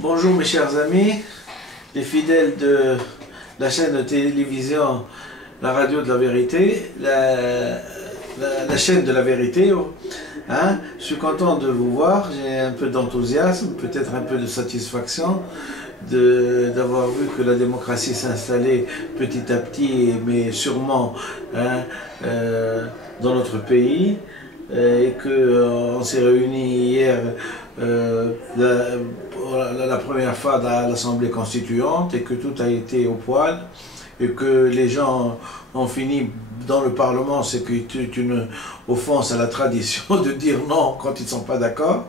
Bonjour mes chers amis, les fidèles de la chaîne de télévision La Radio de la Vérité, la chaîne de la vérité. Hein? Je suis content de vous voir, j'ai un peu d'enthousiasme, peut-être un peu de satisfaction d'avoir vu que la démocratie s'installait petit à petit, mais sûrement hein, dans notre pays, et qu'on s'est réunis hier la première fois à l'Assemblée constituante et que tout a été au poil et que les gens ont fini dans le Parlement, c'est que c'est une offense à la tradition de dire non quand ils ne sont pas d'accord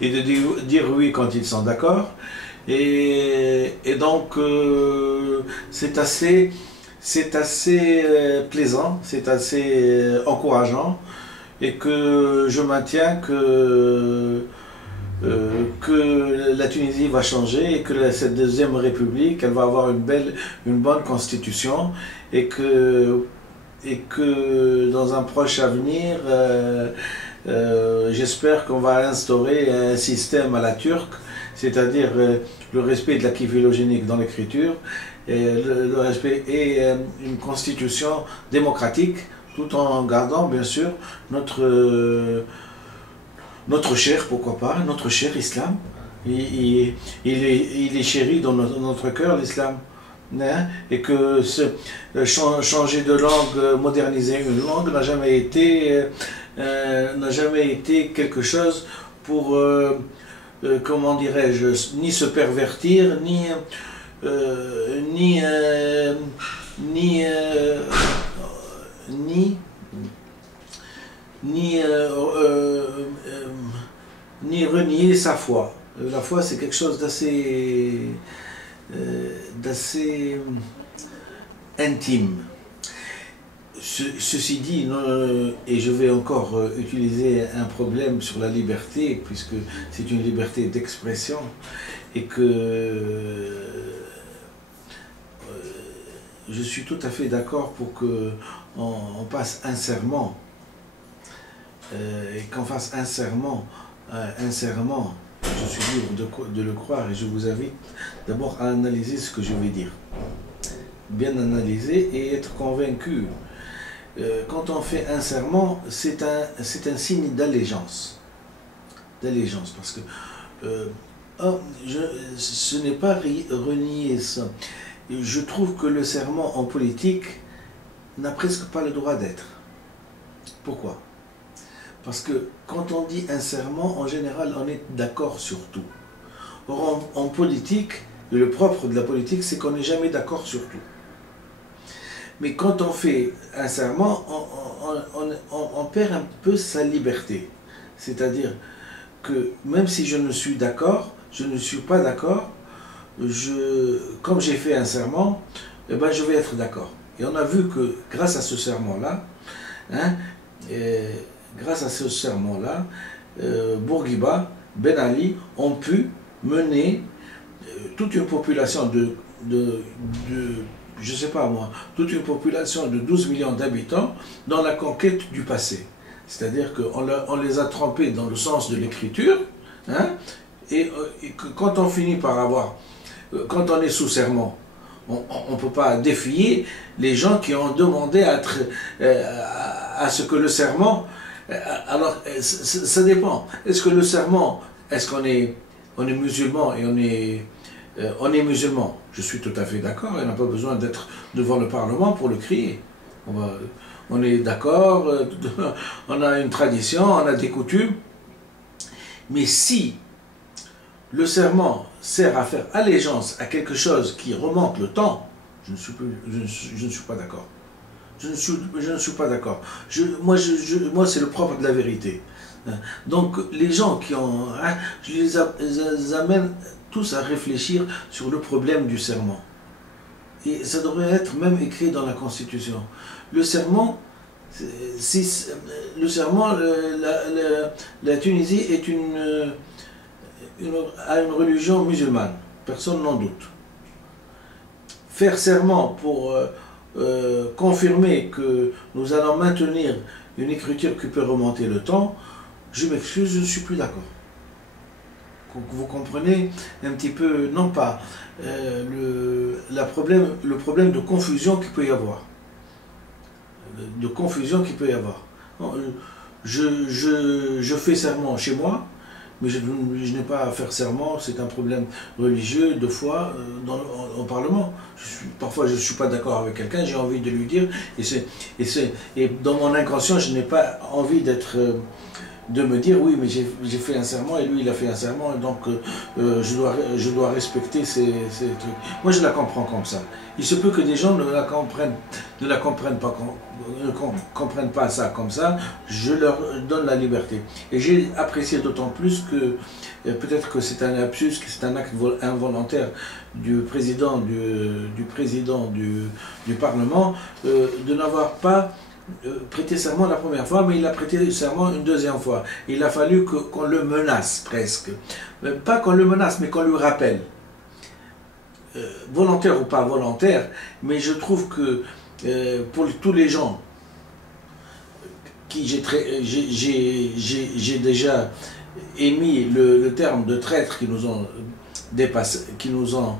et de dire oui quand ils sont d'accord. Et donc c'est assez plaisant, c'est assez encourageant et que je maintiens que la Tunisie va changer et que cette deuxième république, elle va avoir une bonne constitution et que dans un proche avenir, j'espère qu'on va instaurer un système à la turque, c'est-à-dire le respect de l'acquis phylogénique dans l'écriture, le respect et une constitution démocratique, tout en gardant bien sûr notre cher, pourquoi pas, notre cher islam. Il est chéri dans notre cœur, l'islam. Hein? Et que changer de langue, moderniser une langue n'a jamais été quelque chose pour, comment dirais-je, ni se pervertir, ni renier sa foi. La foi, c'est quelque chose d'assez intime. Ceci dit, et je vais encore utiliser un problème sur la liberté, puisque c'est une liberté d'expression, et que je suis tout à fait d'accord pour qu'on passe un serment, et qu'on fasse un serment, je suis libre de le croire et je vous invite d'abord à analyser ce que je vais dire. Bien analyser et être convaincu. Quand on fait un serment, c'est un signe d'allégeance. D'allégeance, parce que ce n'est pas renier ça. Je trouve que le serment en politique n'a presque pas le droit d'être. Pourquoi ? Parce que quand on dit un serment, en général, on est d'accord sur tout. Or, en politique, le propre de la politique, c'est qu'on n'est jamais d'accord sur tout. Mais quand on fait un serment, on perd un peu sa liberté. C'est-à-dire que même si je ne suis d'accord, je ne suis pas d'accord, comme j'ai fait un serment, eh ben, je vais être d'accord. Et on a vu que grâce à ce serment-là, hein, grâce à ce serment-là, Bourguiba, Ben Ali ont pu mener toute une population je sais pas moi, toute une population de 12 millions d'habitants dans la conquête du passé. C'est-à-dire qu'on les a trempés dans le sens de l'écriture, hein, et que quand on finit par avoir, quand on est sous serment, on ne peut pas défier les gens qui ont demandé à ce que le serment. Alors, ça dépend. Est-ce que le serment, est-ce qu'on est musulman et on est musulman? Je suis tout à fait d'accord, on n'a pas besoin d'être devant le Parlement pour le crier. On est d'accord, on a une tradition, on a des coutumes. Mais si le serment sert à faire allégeance à quelque chose qui remonte le temps, je ne suis pas d'accord. Je ne suis pas d'accord. Moi, c'est le propre de la vérité. Donc, les gens qui ont... je les amène tous à réfléchir sur le problème du serment. Et ça devrait être même écrit dans la Constitution. Le serment, la Tunisie est a une religion musulmane. Personne n'en doute. Faire serment pour... confirmer que nous allons maintenir une écriture qui peut remonter le temps, je m'excuse, je ne suis plus d'accord. vous comprenez un petit peu, non pas le problème de confusion qu'il peut y avoir. De confusion qu'il peut y avoir. Je fais serment chez moi, mais je n'ai pas à faire serment, c'est un problème religieux, de foi, au Parlement. Parfois je ne suis pas d'accord avec quelqu'un, j'ai envie de lui dire, et dans mon inconscient, je n'ai pas envie de me dire oui, mais j'ai fait un serment et lui il a fait un serment, et donc je dois respecter ces trucs. Moi je la comprends comme ça. Il se peut que des gens ne la comprennent pas ça comme ça. Je leur donne la liberté. Et j'ai apprécié d'autant plus que peut-être que c'est un lapsus, que c'est un acte involontaire du président du Parlement de n'avoir pas prêté serment la première fois, mais il a prêté serment une deuxième fois. Il a fallu qu'on le menace presque. Pas qu'on le menace, mais qu'on lui rappelle. Volontaire ou pas volontaire, mais je trouve que pour tous les gens qui j'ai déjà émis le terme de traîtres qui nous ont dépassé, qui nous ont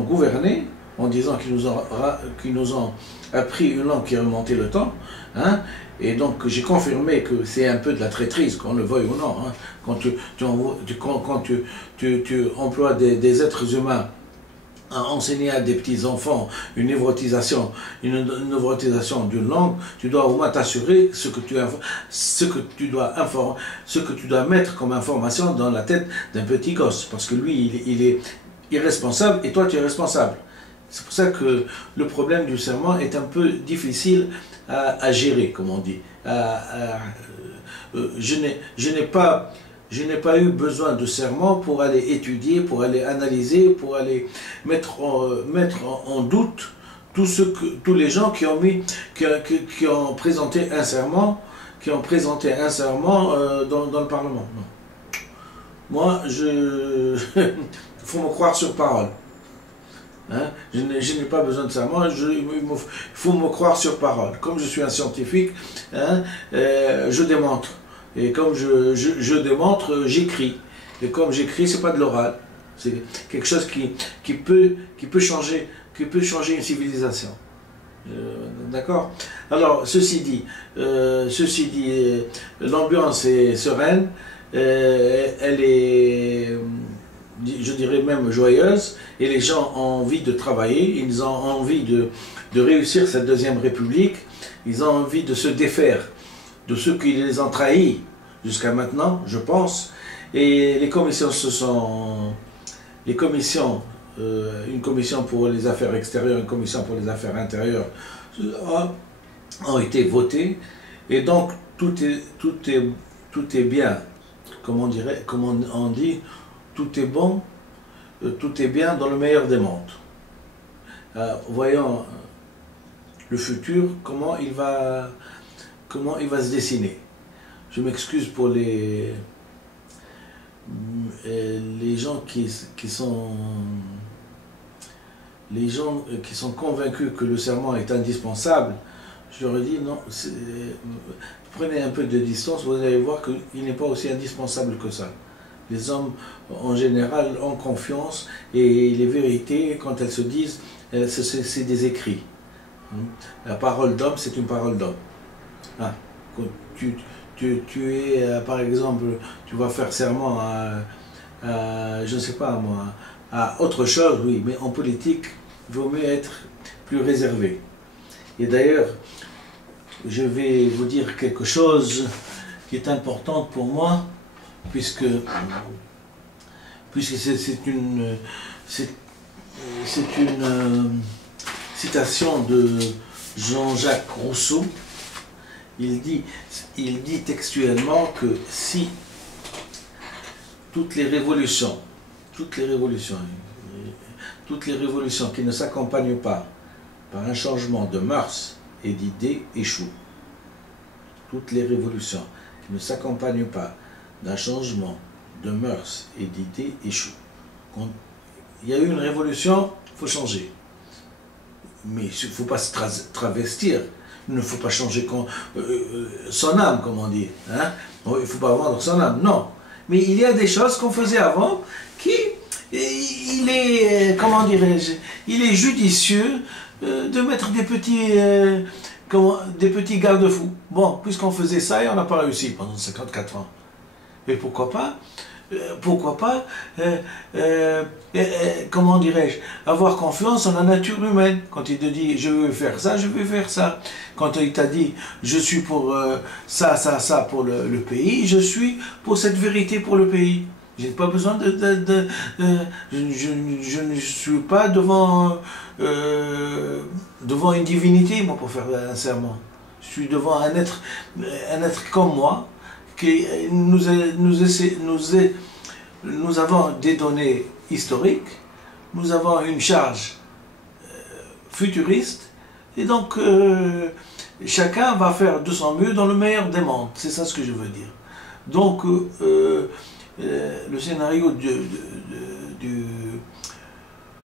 gouvernés, en disant qu'ils nous ont appris une langue qui remontait le temps, hein, et donc j'ai confirmé que c'est un peu de la traîtrise, qu'on le veuille ou non, hein, quand tu emploies des êtres humains à enseigner à des petits-enfants une névrotisation d'une langue, tu dois au moins t'assurer ce que tu dois mettre comme information dans la tête d'un petit gosse, parce que lui, il est irresponsable et toi, tu es responsable. C'est pour ça que le problème du serment est un peu difficile à gérer, comme on dit. Je n'ai pas eu besoin de serment pour aller étudier, pour aller analyser, pour aller mettre en doute tous les gens qui ont présenté un serment, dans le Parlement. Non. Moi, il faut me croire sur parole. Hein? Je n'ai pas besoin de serment, il faut me croire sur parole. Comme je suis un scientifique, hein, je démontre. Et comme je démontre, j'écris. Et comme j'écris, c'est pas de l'oral. C'est quelque chose qui peut changer une civilisation. D'accord? Alors, ceci dit, l'ambiance est sereine, elle est, je dirais même joyeuse, et les gens ont envie de travailler, ils ont envie de réussir cette deuxième République, ils ont envie de se défaire de ceux qui les ont trahis jusqu'à maintenant, je pense, et les commissions une commission pour les affaires extérieures, une commission pour les affaires intérieures ont été votées, et donc tout est bien, comme on dit, tout est bon, tout est bien dans le meilleur des mondes. Voyons le futur, comment il va se dessiner. Je m'excuse pour les gens qui sont convaincus que le serment est indispensable. Je leur ai dit non, prenez un peu de distance, vous allez voir qu'il n'est pas aussi indispensable que ça. Les hommes, en général, ont confiance, et les vérités, quand elles se disent, c'est des écrits. La parole d'homme, c'est une parole d'homme. Ah, tu es, par exemple, tu vas faire serment je ne sais pas moi, à autre chose, oui, mais en politique, il vaut mieux être plus réservé. Et d'ailleurs, je vais vous dire quelque chose qui est important pour moi, puisque c'est une citation de Jean-Jacques Rousseau. Il dit textuellement que si toutes les révolutions qui ne s'accompagnent pas par un changement de mœurs et d'idées échouent. Toutes les révolutions qui ne s'accompagnent pas d'un changement de mœurs et d'idées échouent. Quand il y a eu une révolution, il faut changer. Mais il ne faut pas se travestir. Il ne faut pas changer son âme, comme on dit. Hein? Il ne faut pas vendre son âme. Non. Mais il y a des choses qu'on faisait avant qui, il est, comment dirais-je, il est judicieux de mettre des petits garde-fous. Bon, puisqu'on faisait ça et on n'a pas réussi pendant 54 ans. Mais pourquoi pas, comment dirais-je, avoir confiance en la nature humaine. Quand il te dit je veux faire ça, je veux faire ça. Quand il t'a dit je suis pour ça pour le pays, je suis pour cette vérité pour le pays. Je n'ai pas besoin je ne suis pas devant une divinité, moi, pour faire un serment. Je suis devant un être comme moi, qui nous avons des données historiques, nous avons une charge futuriste, et donc chacun va faire de son mieux dans le meilleur des mondes. C'est ça ce que je veux dire. Donc le scénario